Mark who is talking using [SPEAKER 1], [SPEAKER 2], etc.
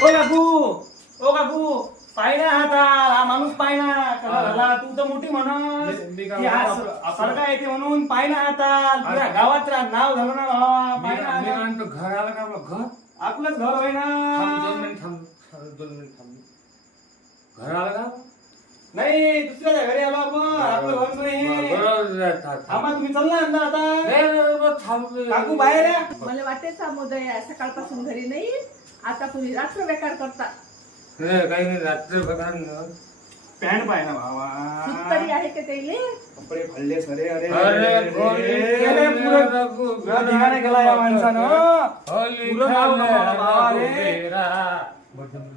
[SPEAKER 1] काकू पाहिना आता हा माणूस पाहिना कसा झाला तू तर मोठी म्हणून सरकार येते म्हणून पाहिना आता तुझ्या गावात नाव झालं ना भावा पाहिना
[SPEAKER 2] घर आलं का आपलं घर
[SPEAKER 1] आपलंच घर होय ना
[SPEAKER 2] दोन मिनिट घर आलं का
[SPEAKER 1] नाही दुसऱ्या घरी आलो आपण आपलं घर नाही थांबा तुम्ही चाल ना अंदर आता काकू बाहेर या
[SPEAKER 3] मला वाटते सामोदय सकाळपासून घरी नाही आता तुम्ही रात्र बेकार करता
[SPEAKER 2] काही नाही रात्र बघा
[SPEAKER 1] पॅन्ट पाहिना भावा
[SPEAKER 3] तरी आहे का त्याले
[SPEAKER 1] कपडे फाडले सरे अरे
[SPEAKER 2] अरे
[SPEAKER 1] पुरा ठिकाणी गेला या माणसानं
[SPEAKER 2] होली
[SPEAKER 1] पुरं मारून टाकलं बाबा रे.